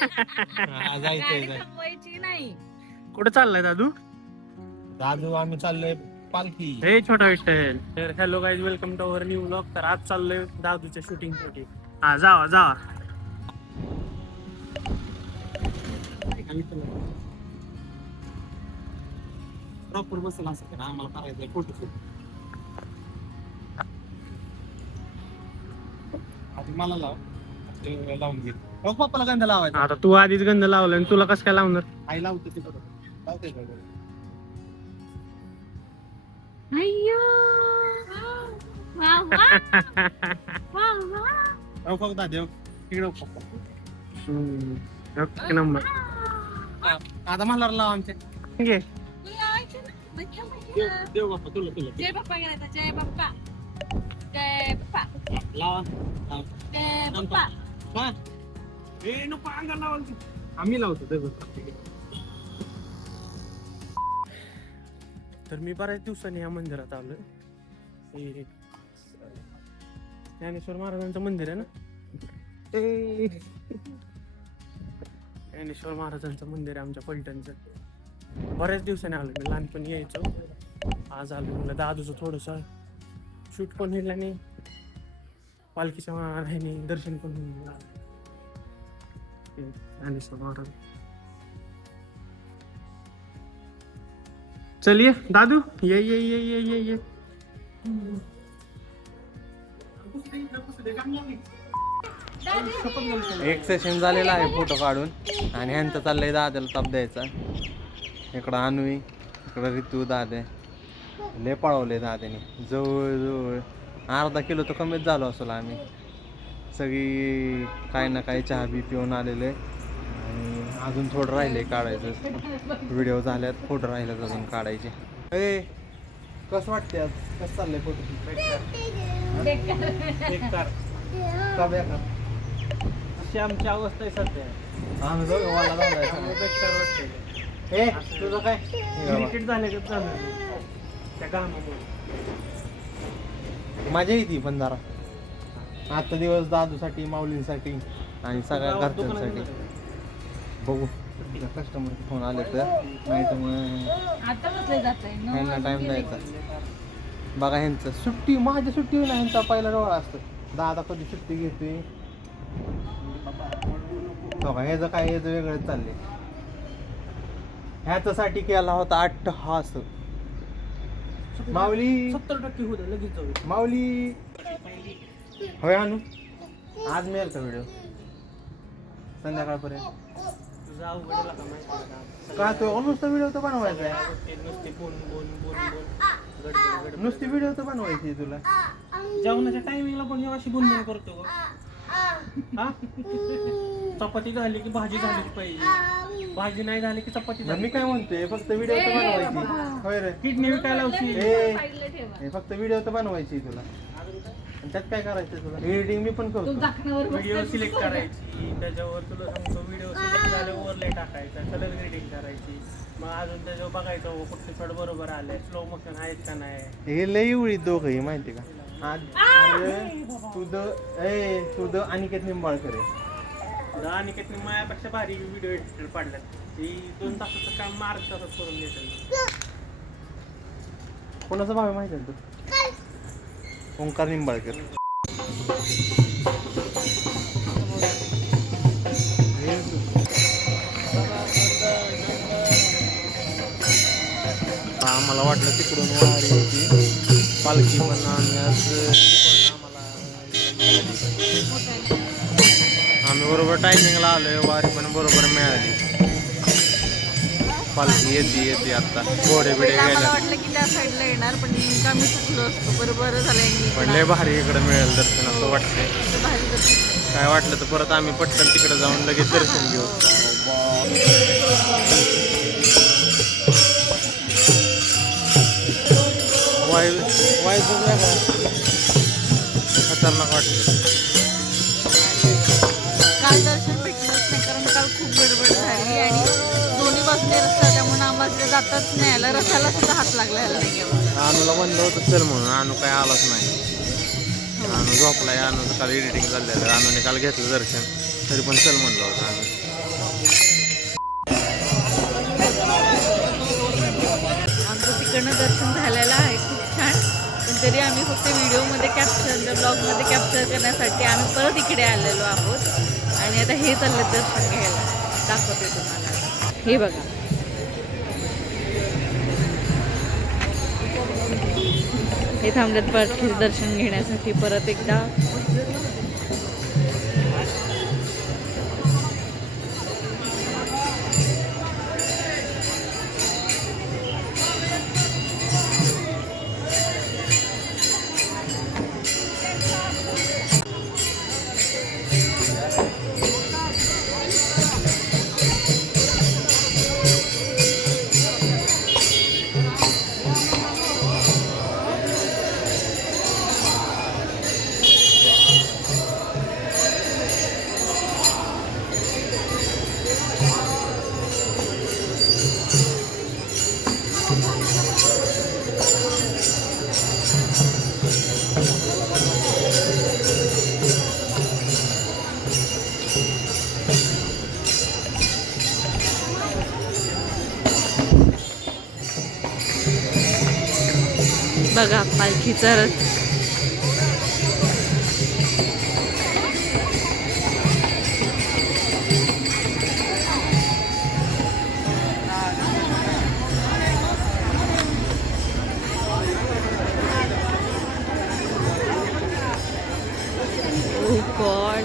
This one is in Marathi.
जायचंय थांबवायची नाही. कुठं चाललाय दादू? दादू आम्ही चाललोय पालखी. हे छोटा विठ्ठल. तर hello guys, welcome to our new vlog. तर आज चाललोय दादूच्या शूटिंग साठी. हा जावा जावा. प्रॉपर बसला असं ना आम्हाला करायचंय फोटोशूट. आधी मला लाव लावून घे. पप्पाला गंध लावायचा. आता तू आधीच गंध लावला आणि तुला कसं काय लावणार? आई लावतो ते बरोबर लावते का अय्यो. वा, वा. वा, वा. फक्त देव तिकडे पप्पा. एक नंबर. आता मला लाव आमचे घे. देव बाप्पा तुला तुला जय बाप्पा गेला. जय बाप्पा. जय बाप्पा. लावा जय बाप्पा. हा ए नको अंगाला लावायचं. आम्ही लावतो देव. तर मी बऱ्याच दिवसांनी या मंदिरात आलोय. हे ज्ञानेश्वर महाराजांचं मंदिर आहे ना. ज्ञानेश्वर महाराजांचं मंदिर आहे आमच्या पलटणचं. बऱ्याच दिवसांनी आलो मी. लहानपणी यायचो. आज आलो. मला दादूचं थोडस शूट पण होईल आणि पालखीच्या महाराजांनी दर्शन पण होईल. ज्ञानेश्वर महाराज. चल ये दादू. ये ये ये ये ये ये. एक सेशन झालेला आहे फोटो काढून आणि ह्यांचं चाललंय दाद्याला ताप द्यायचा. इकडं अन्वी, इकडं ऋतू, दादे लय पळवले दाद्याने. जवळ अर्धा किलो तर कमीच झालो असेल. आम्ही सगळी काय ना काय चहा बी पिऊन आलेले आणि अजून थोडं राहिले काढायचं. व्हिडिओ झाल्यात, फोटो राहिलेत अजून काढायचे. ए कसं वाटते आज? कसं चाललंय फोटो? का बेकार? अशी आमची अवस्था आहे सध्या. आम्ही दोघं मला त्यामुळे बेकार वाटतंय. ए तुझं काय? इरिटेट झाले का झालं त्या कामामुळे. मजा येते पण जरा. आजचा दिवस दादूसाठी, माऊलींसाठी आणि सगळ्या घरच्यांसाठी. बघू कस्टमर फोन आले तर, नाही तर मग आता बसले जातंय. ह्यांना टाइम द्यायचा. बघा ह्यांचं सुट्टी, माझी सुट्टी ना ह्यांचा पहिला डोळा असतो. दादा कधी सुट्टी घेतोय बघा. ह्याचं काय, ह्याचं वेगळंच चाललंय. ह्याच्यासाठी केला होता अट्टहास. माऊली 70% होतं लगेच जाऊ. माऊली होय आणू. आज मिळेल का व्हिडिओ संध्याकाळपर्यंत? तुझा अवघडला का माहिती आहे का तो नुसता व्हिडिओ तर बनवायचा आहे. का? नुसते बोल बोल बोल बोल गडबड. नुसती व्हिडिओ तर बनवायची आहे तुला. जेवणाच्या टायमिंगला पण हे अशी गुणगुण करतो का? हा? चपाती झाली की भाजी झालीच पाहिजे. भाजी नाही झाली की चपाती मग झाली. मी काय म्हणतोय, फक्त व्हिडिओ तर बनवायची. होय रे. किडनी विकायला लावशी. साईडला ठेवा. हे फक्त व्हिडिओ तर बनवायची तुला. आणि त्यात काय करायचं तुला? एडिटिंग मी पण तू करतो. दाखण्यावर व्हिडिओ सिलेक्ट करायची, त्याच्यावर तुला सांगतो व्हिडिओ सिलेक्ट झाल्यावर ओव्हरले टाकायचा, कलर ग्रेडिंग करायची. मग अजून त्याच्यावर बघायचं कुठले शॉट बरोबर आले, स्लो मोशन आहेत का नाही. हे लई उडी दोघंही माहिती का? अरे तुझं अनिकेत निंबाळकर आहे. आणि किती मायापेक्षा भारी व्हिडिओ एडिटर पाडल्यात. ही 2 तासाचं काम मार्ग तासात करून देतात. कोणाचा भाव आहे माहिती आहे तू? ओंकार निंबाळकर. आम्हाला वाटलं तिकडून वारी होती पालखी, पण आम्ही आम्ही बरोबर टायमिंगला आलोय. वारी पण बरोबर मिळाली. पालखी येते आता. घोडे बिडे मला गेल्या वाटलं की त्या साईडला येणार, पण नेमका मी चुकलो असतो. बरोबर झालं. पण लय भारी इकडे मिळेल दर्शन असं वाटतंय. भारी दर्शन. काय वाटलं तर परत आम्ही पटकन तिकडे जाऊन लगेच दर्शन घेऊ. वाय खतरनाक वाटतं. काल दर्शन भेटलंच नाही, कारण काल खूप गडबड झाली आणि दोन्ही बाजूने रस्ता, त्यामुळे आम्हाला जाताच नाही आलं. रस्त्याला सुद्धा हात लागला ह्याला नाही गेला. अनुला म्हणलं होतं चल म्हणून, अनु काय आलाच नाही. अनु झोपलाय. अनुचं काल एडिटिंग चाललेलं. अनुने काल घेतलं दर्शन, तरी पण चल म्हणलं होतं. अनु इकडनं दर्शन झालेलं आहे खूप छान. पण तरी आम्ही फक्त व्हिडिओमध्ये कॅप्चर ब्लॉगमध्ये कॅप्चर करण्यासाठी आम्ही परत इकडे आलेलो आहोत. आणि आता हे चाललं दर्शन घ्यायला, दाखवते तुम्हाला. हे बघा, हे थांबलेत पालखीचे दर्शन घेण्यासाठी परत एकदा. बघा पालखीचा रथ. Oh God.